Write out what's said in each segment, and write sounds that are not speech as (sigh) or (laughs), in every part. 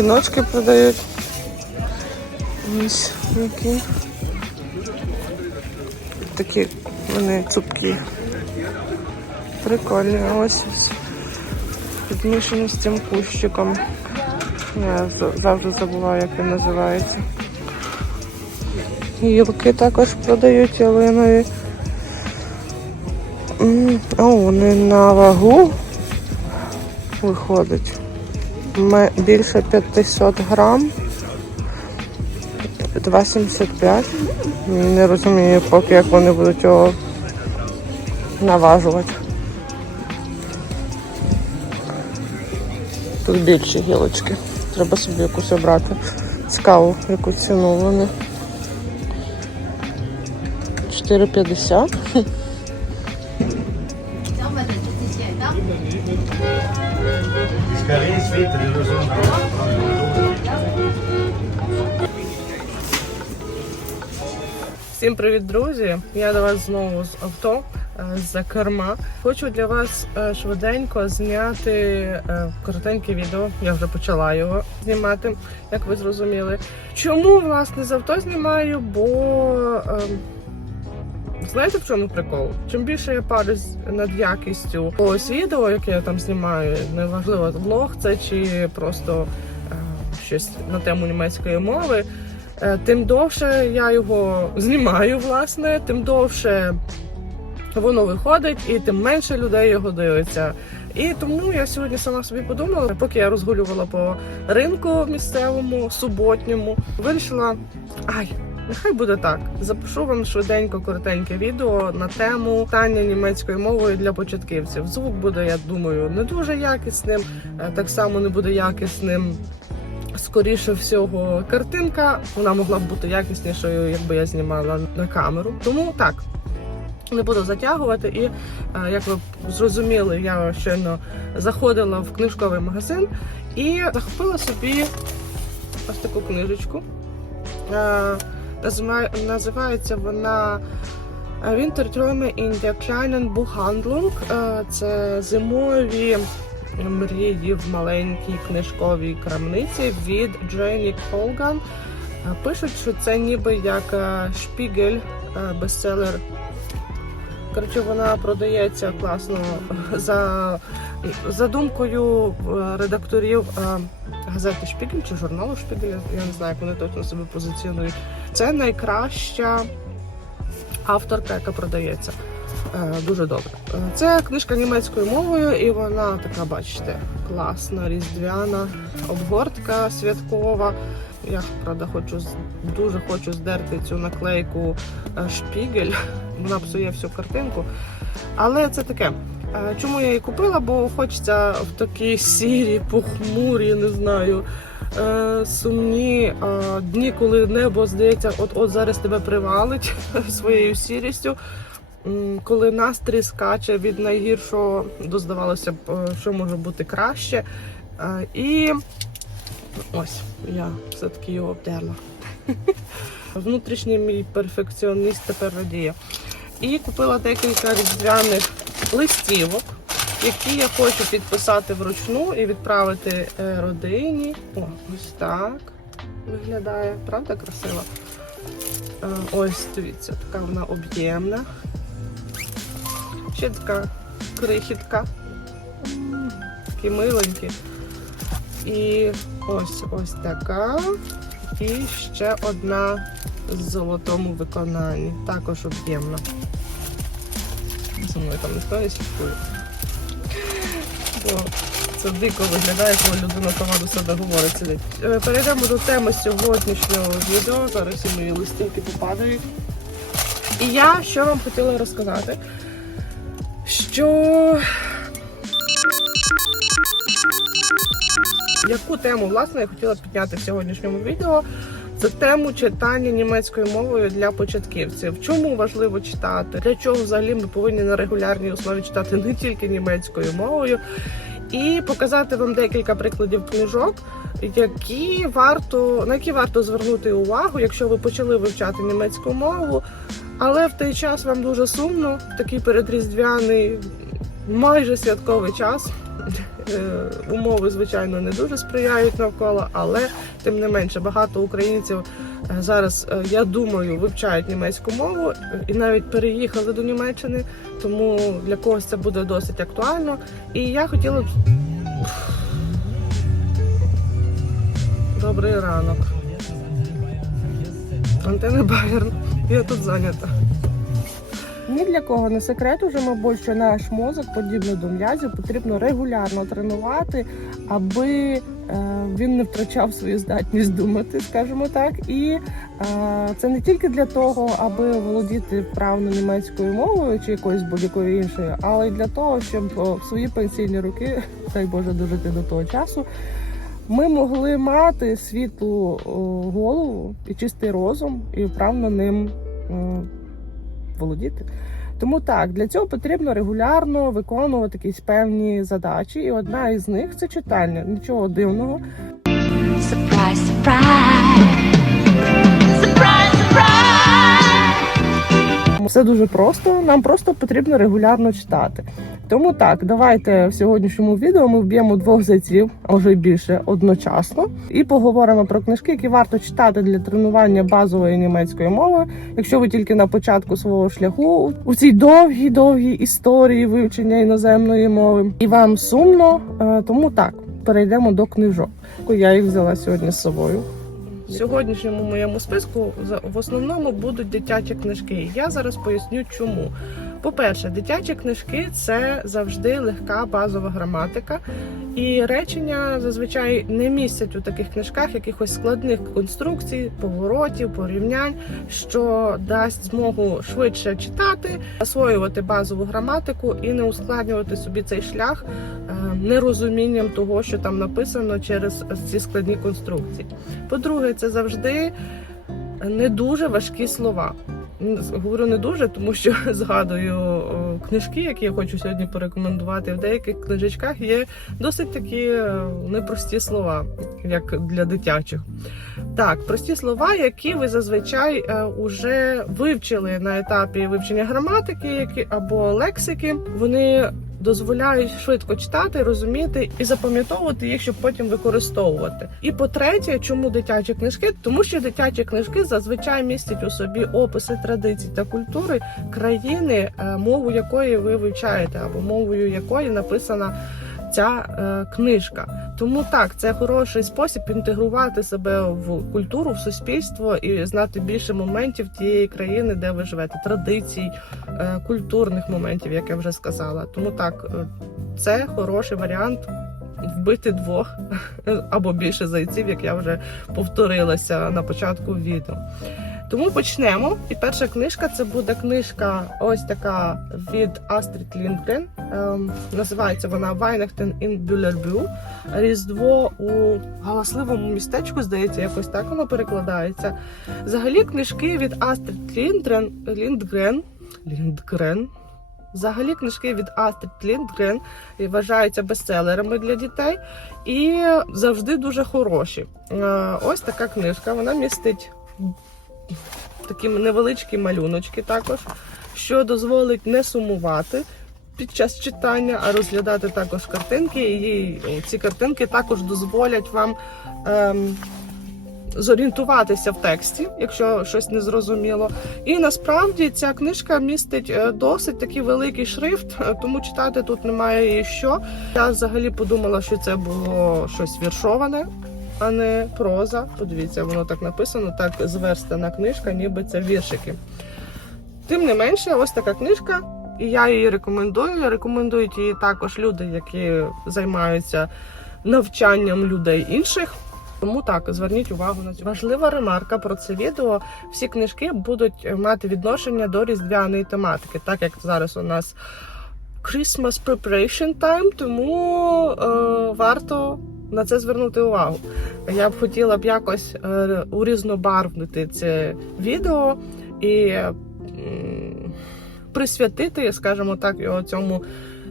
віночки продають. Ось які. Такі вони цупкі. Прикольні. Ось ось. Підмішані з цим кущиком. Я завжди забуваю, як він називається. Гілки також продають ялинові. О, вони на вагу виходить. Більше 500 грам. 2,75. Не розумію, поки як вони будуть його наважувати. Тут більші гілочки. Треба собі якусь обрати. Цікаво, яку ціну вони. 4,50. Всім привіт, друзі! Я до вас знову з авто е, з-за керма. Хочу для вас е, швиденько зняти е, коротеньке відео. Я вже почала його знімати, як ви зрозуміли. Чому власне з авто знімаю? Бо е, знаєте в чому прикол? Чим більше я парюсь над якістю ось відео, яке я там знімаю, неважливо влог це чи просто е, щось на тему німецької мови. Е, Тим довше я його знімаю, власне, тим довше воно виходить, і тим менше людей його дивиться. І тому я сьогодні сама собі подумала, поки я розгулювала по ринку місцевому, суботньому, вирішила. Ай, нехай буде так. Запишу вам швиденько коротеньке відео на тему питання німецькою мовою для початківців. Звук буде, я думаю, не дуже якісним, е, так само не буде якісним скоріше всього, картинка вона могла б бути якіснішою, якби я знімала на камеру. Тому так. Не буду затягувати, і е, як ви зрозуміли, я щойно заходила в книжковий магазин і захопила собі ось таку книжечку. Е, Називається вона е, Winterträume in der kleinen. Е, Це зимові мрії в маленькій книжковій крамниці від Джейні Колган. Е, Пишуть, що це ніби як е, шпігель, е, бестселер. Коротше, вона продається класно за, за думкою е, редакторів е, газети Шпігель чи журналу Шпігель, я не знаю, як вони точно себе позиціонують. Це найкраща авторка, яка продається. Е, Дуже добре. Е, Це книжка німецькою мовою, і вона така, бачите, класна, різдвяна, обгортка святкова. Я правда хочу дуже хочу здерти цю наклейку е, шпігель. Вона псує всю картинку. Але це таке. Чому я її купила? Бо хочеться в такі сірі, похмурі, не знаю, сумні дні, коли небо здається, от от зараз тебе привалить (laughs) своєю сірістю. Коли настрій скаче від найгіршого до здавалося б, е, що може бути краще. Е, І ось я все-таки його обдерла. (laughs) Внутрішній мій перфекціоніст тепер радіє. І купила декілька різдвяних листівок, які я хочу підписати вручну і відправити е, родині. О, ось так виглядає. Правда красиво? Ось, дивіться, така вона об'ємна. Ще така крихітка. Такі миленькі. І ось ось така. І ще одна в золотому виконанні. Також об'ємна. За мною там не слідкує. Бо це дико виглядає, коли людина сама до себе говорить сидить. Е, Перейдемо до теми сьогоднішнього відео. Зараз всі мої листинки попадають. І я що вам хотіла розказати, що яку тему власне я хотіла підняти в сьогоднішньому відео. Це тему читання німецькою мовою для початківців. Чому важливо читати? Для чого взагалі ми повинні на регулярній основі читати не тільки німецькою мовою, і показати вам декілька прикладів книжок, які варто на які варто звернути увагу, якщо ви почали вивчати німецьку мову, але в той час вам дуже сумно, такий передріздвяний, майже святковий час. Е, Умови, звичайно, не дуже сприяють навколо, але тим не менше багато українців е, зараз, е, я думаю, вивчають німецьку мову і навіть переїхали до Німеччини, тому для когось це буде досить актуально. І я хотіла б. Добрий ранок. Антенна Байерн. Я тут зайнята. Ні для кого не секрет уже, мабуть, що наш мозок, подібний до м'язів, потрібно регулярно тренувати, аби е, він не втрачав свою здатність думати, скажімо так. І е, це не тільки для того, аби володіти вправно німецькою мовою чи якоюсь будь-якою іншою, але й для того, щоб в свої пенсійні роки, (laughs) дай Боже, дожити до того часу. Ми могли мати світлу голову і чистий розум, і вправно ним е, володіти. Тому так, для цього потрібно регулярно виконувати якісь певні задачі, і одна із них це читання. Нічого дивного. Surprise, surprise. Все дуже просто. Нам просто потрібно регулярно читати. Тому так, давайте в сьогоднішньому відео ми вб'ємо двох зайців, а вже більше одночасно, і поговоримо про книжки, які варто читати для тренування базової німецької мови, якщо ви тільки на початку свого шляху у цій довгій довгій історії вивчення іноземної мови, і вам сумно. е, Тому так, перейдемо до книжок. Я їх взяла сьогодні з собою. Сьогоднішньому моєму списку в основному будуть дитячі книжки. Я зараз поясню, чому. По-перше, дитячі книжки це завжди легка базова граматика, і речення зазвичай не містять у таких книжках якихось складних конструкцій, поворотів, порівнянь, що дасть змогу швидше читати, освоювати базову граматику і не ускладнювати собі цей шлях е, нерозумінням того, що там написано через ці складні конструкції. По-друге, це завжди не дуже важкі слова. Говорю не дуже, тому що (laughs) згадую книжки, які я хочу сьогодні порекомендувати. В деяких книжечках є досить такі е, непрості слова, як для дитячих. Так, прості слова, які ви зазвичай вже уже вивчили на етапі вивчення граматики, які або лексики. Вони дозволяють швидко читати, розуміти і запам'ятовувати їх, щоб потім використовувати. І по-третє, чому дитячі книжки? Тому що дитячі книжки зазвичай містять у собі описи традицій та культури країни, е, мову якої ви вивчаєте, або мовою якої написана ця е, книжка. Тому так, це хороший спосіб інтегрувати себе в культуру, в суспільство і знати більше моментів тієї країни, де ви живете, традицій, е, культурних моментів, як я вже сказала. Тому так, е, це хороший варіант. Вбити двох (laughs) або більше зайців, як я вже повторилася на початку відео. Тому почнемо. І перша книжка це буде книжка ось така від Астрід Ліндгрен. Ем, називається вона Weihnachten in Büllerbü. Різдво у галасливому містечку, здається, якось так воно перекладається. Взагалі, книжки від Астрід Ліндгрен, Ліндгрен, Ліндгрен. Взагалі, книжки від Астрід Ліндгрен вважаються бестселерами для дітей і завжди дуже хороші. Е, Ось така книжка. Вона містить такі невеличкі малюночки також, що дозволить не сумувати під час читання, а розглядати також картинки. І ці картинки також дозволять вам ем, зорієнтуватися в тексті, якщо щось не зрозуміло. І насправді ця книжка містить е, досить такий великий шрифт, е, тому читати тут немає і що. Я взагалі подумала, що це було щось віршоване а не проза. Подивіться, воно так написано, так зверстана книжка, ніби це віршики. Тим не менше, ось така книжка, і я її рекомендую. Рекомендують її також люди, які займаються навчанням людей інших. Тому так, зверніть увагу на цю важлива ремарка про це відео. Всі книжки будуть мати відношення до різдвяної тематики, так як зараз у нас Christmas Preparation Time, тому е, варто на це звернути увагу. Я б хотіла б якось е, урізнобарвнити це відео і присвятити, скажімо так, його цьому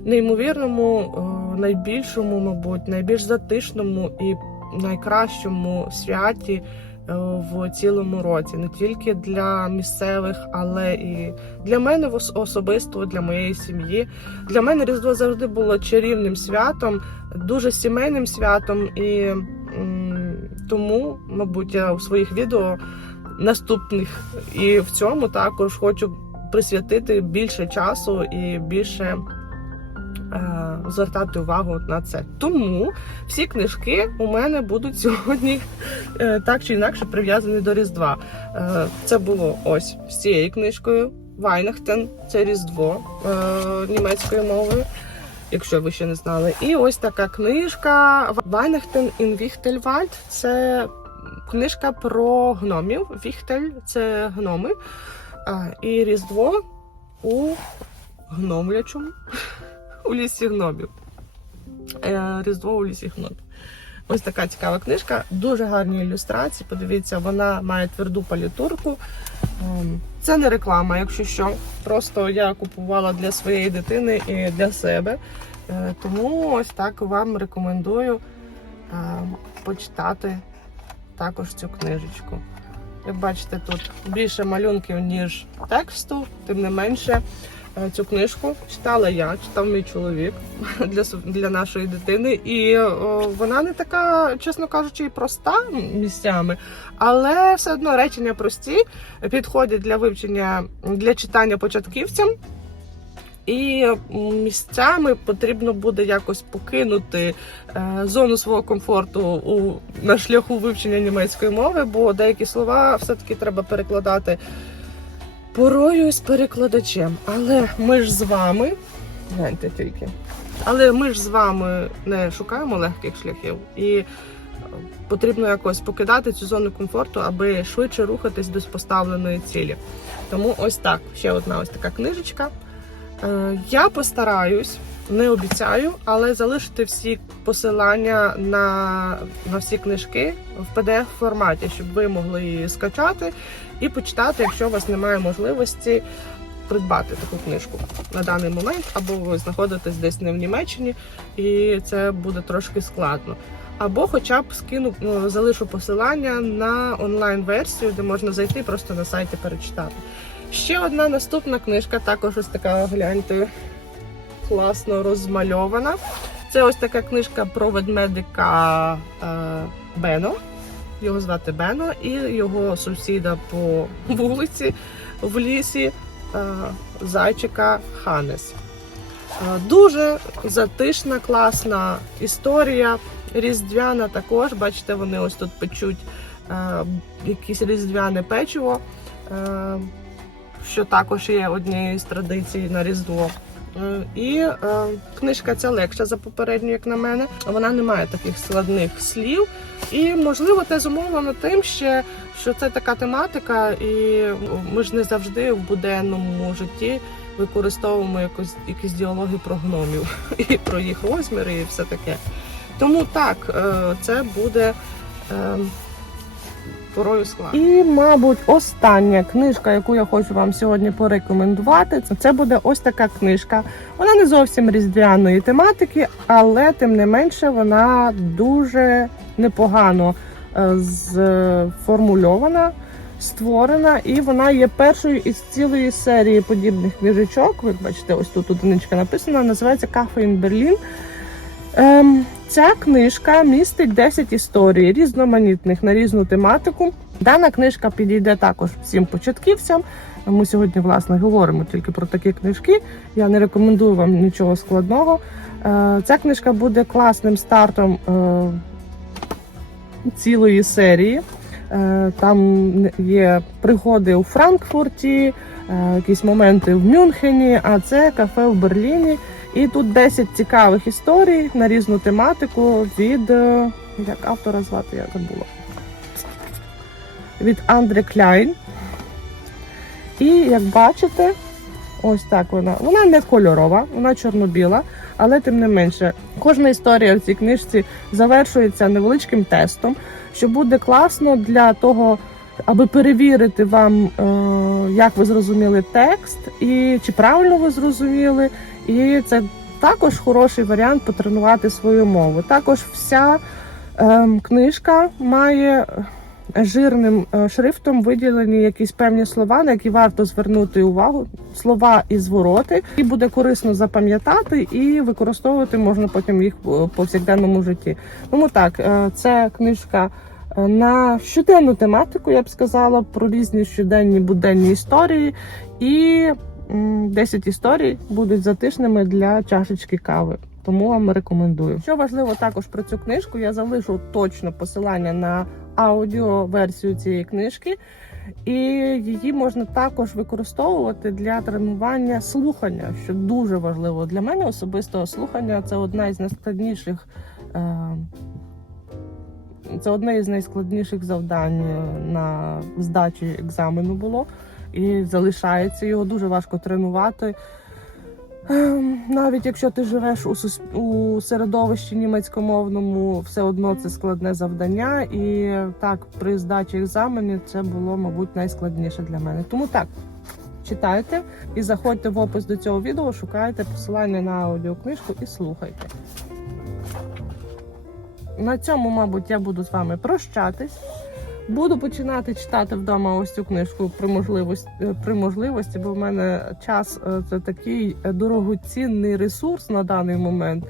неймовірному, е, найбільшому, мабуть, найбільш затишному і найкращому святі е, в цілому році, не тільки для місцевих, але і для мене особисто, для моєї сім'ї. Для мене Різдво завжди було чарівним святом, дуже сімейним святом, і тому, мабуть, я у своїх відео наступних і в цьому також хочу присвятити більше часу і більше е, звертати увагу на це. Тому всі книжки у мене будуть (laughs) сьогодні е, так чи інакше прив'язані до Різдва. Е, це було ось з цією книжкою. Вайнахтен це Різдво німецькою мовою, якщо ви ще не знали. І ось така книжка Вайнахтен ін Віхтельвальд. Це книжка про гномів. Віхтель це гноми. І Різдво у гномлячому (laughs) у лісі гномів. Е, Різдво у лісі гномів. Ось така цікава книжка, дуже гарні ілюстрації. Подивіться, вона має тверду палітурку. Ем, Це не реклама, якщо що. Просто я купувала для своєї дитини і для себе. Е, Тому ось так вам рекомендую ем, почитати також цю книжечку. Як бачите, тут більше малюнків, ніж тексту, тим не менше. Е, Цю книжку читала я, читав мій чоловік (laughs) для, для нашої дитини. І о, вона не така, чесно кажучи, і проста місцями, але все одно речення прості, підходять для вивчення для читання початківцям. І місцями потрібно буде якось покинути е, зону свого комфорту у, на шляху вивчення німецької мови, бо деякі слова все-таки треба перекладати порою з перекладачем. Але ми ж з вами, гляньте тільки, але ми ж з вами не шукаємо легких шляхів і е, потрібно якось покидати цю зону комфорту, аби швидше рухатись до поставленої цілі. Тому ось так, ще одна ось така книжечка. Е, Я постараюсь, не обіцяю, але залишити всі посилання на, на всі книжки в pdf форматі, щоб ви могли її скачати і почитати, якщо у вас немає можливості придбати таку книжку на даний момент, або ви знаходитесь десь не в Німеччині, і це буде трошки складно. Або хоча б скину, ну, залишу посилання на онлайн-версію, де можна зайти просто на сайті перечитати. Ще одна наступна книжка, також ось така, гляньте, класно розмальована. Це ось така книжка про ведмедика е, Бено. Його звати Бено, і його сусіда по вулиці в лісі е, зайчика Ханес. Е, Дуже затишна, класна історія. Різдвяна також. Бачите, вони ось тут печуть е, якесь різдвяне печиво. Що також є однією з традицій на Різдво. Е, І е, книжка ця легша за попередню, як на мене. Вона не має таких складних слів. І, можливо, те зумовлено тим, ще, що це така тематика, і ми ж не завжди в буденному житті використовуємо якось, якісь діалоги про гномів (laughs) і про їх розміри, і все таке. Тому так, е, це буде. Е, порою. І, мабуть, остання книжка, яку я хочу вам сьогодні порекомендувати, це- буде ось така книжка. Вона не зовсім різдвяної тематики, але тим не менше вона дуже непогано е, сформульована. Створена, і вона є першою із цілої серії подібних книжечок. Ви бачите, ось тут одиничка написана. Називається Кафе in Berlin. Ем, ця книжка містить 10 історій різноманітних на різну тематику. Дана книжка підійде також всім початківцям. Ми сьогодні, власне, говоримо тільки про такі книжки. Я не рекомендую вам нічого складного. Е, ця книжка буде класним стартом е, цілої серії. Е, Там є пригоди у Франкфурті, якісь моменти в Мюнхені, а це кафе в Берліні. І тут 10 цікавих історій на різну тематику від е, як автора звати, я забула. Від Андре Кляйн. І як бачите, ось так вона. Вона не кольорова, вона чорно-біла, але тим не менше, кожна історія в цій книжці завершується невеличким тестом, що буде класно для того, аби перевірити вам, е, як ви зрозуміли текст, і чи правильно ви зрозуміли. І це також хороший варіант потренувати свою мову. Також вся ем, книжка має жирним е, шрифтом виділені якісь певні слова, на які варто звернути увагу. Слова і звороти, і буде корисно запам'ятати і використовувати можна потім їх в повсякденному житті. Тому так, е, це книжка е, на щоденну тематику, я б сказала, про різні щоденні буденні історії, і 10 історій будуть затишними для чашечки кави. Тому вам рекомендую. Що важливо також про цю книжку, я залишу точно посилання на аудіоверсію цієї книжки, і її можна також використовувати для тренування слухання, що дуже важливо для мене особисто слухання це одна із найскладніших. е, Це одне із найскладніших завдань е, на здачі екзамену було і залишається його дуже важко тренувати. Ем, Навіть якщо ти живеш у, сус- у середовищі німецькомовному, все одно це складне завдання. І так, при здачі екзаменів це було, мабуть, найскладніше для мене. Тому так, читайте і заходьте в опис до цього відео, шукайте посилання на аудіокнижку і слухайте. На цьому, мабуть, я буду з вами прощатись. Буду починати читати вдома ось цю книжку при можливості, при можливості, бо в мене час е, це такий е, дорогоцінний ресурс на даний момент.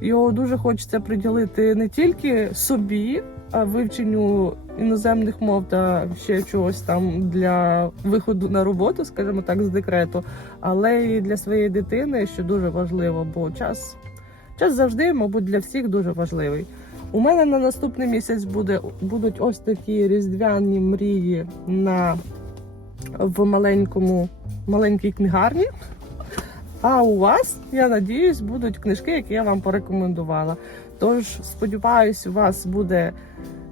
Його дуже хочеться приділити не тільки собі, а вивченню іноземних мов та ще чогось там для виходу на роботу, скажімо так, з декрету, але і для своєї дитини, що дуже важливо, бо час, час завжди, мабуть, для всіх дуже важливий. У мене на наступний місяць буде, будуть ось такі різдвяні мрії на, в маленькому, маленькій книгарні. А у вас, я надіюсь, будуть книжки, які я вам порекомендувала. Тож, сподіваюсь, у вас буде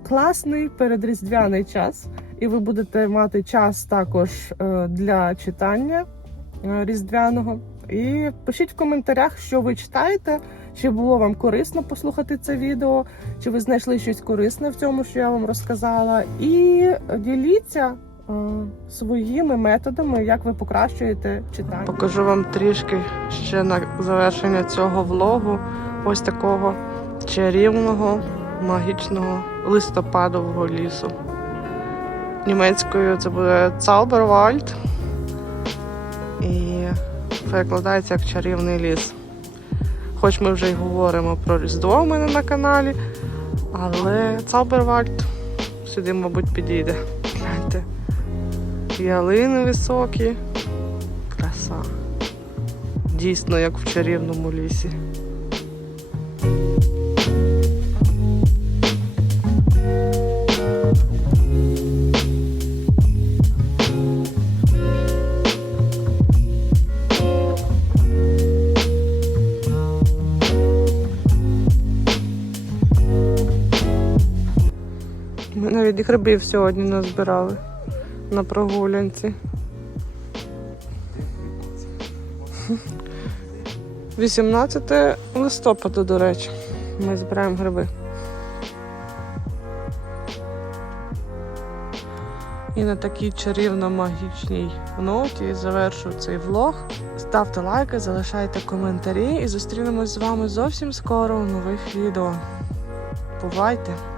класний передріздвяний час, і ви будете мати час також е, для читання різдвяного. І пишіть в коментарях, що ви читаєте, чи було вам корисно послухати це відео, чи ви знайшли щось корисне в цьому, що я вам розказала. І діліться е, своїми методами, як ви покращуєте читання. Покажу вам трішки ще на завершення цього влогу. Ось такого чарівного, магічного листопадового лісу. Німецькою це буде Zauberwald. І перекладається як чарівний ліс. Хоч ми вже й говоримо про Різдво в мене на каналі, але Цалбервальд сюди, мабуть, підійде. Гляньте. Ялини високі. Краса. Дійсно, як в чарівному лісі. Ми грибів сьогодні назбирали на прогулянці. 18 листопада, до речі, ми збираємо гриби. І на такій чарівно-магічній ноті завершую цей влог. Ставте лайки, залишайте коментарі і зустрінемось з вами зовсім скоро у нових відео. Бувайте!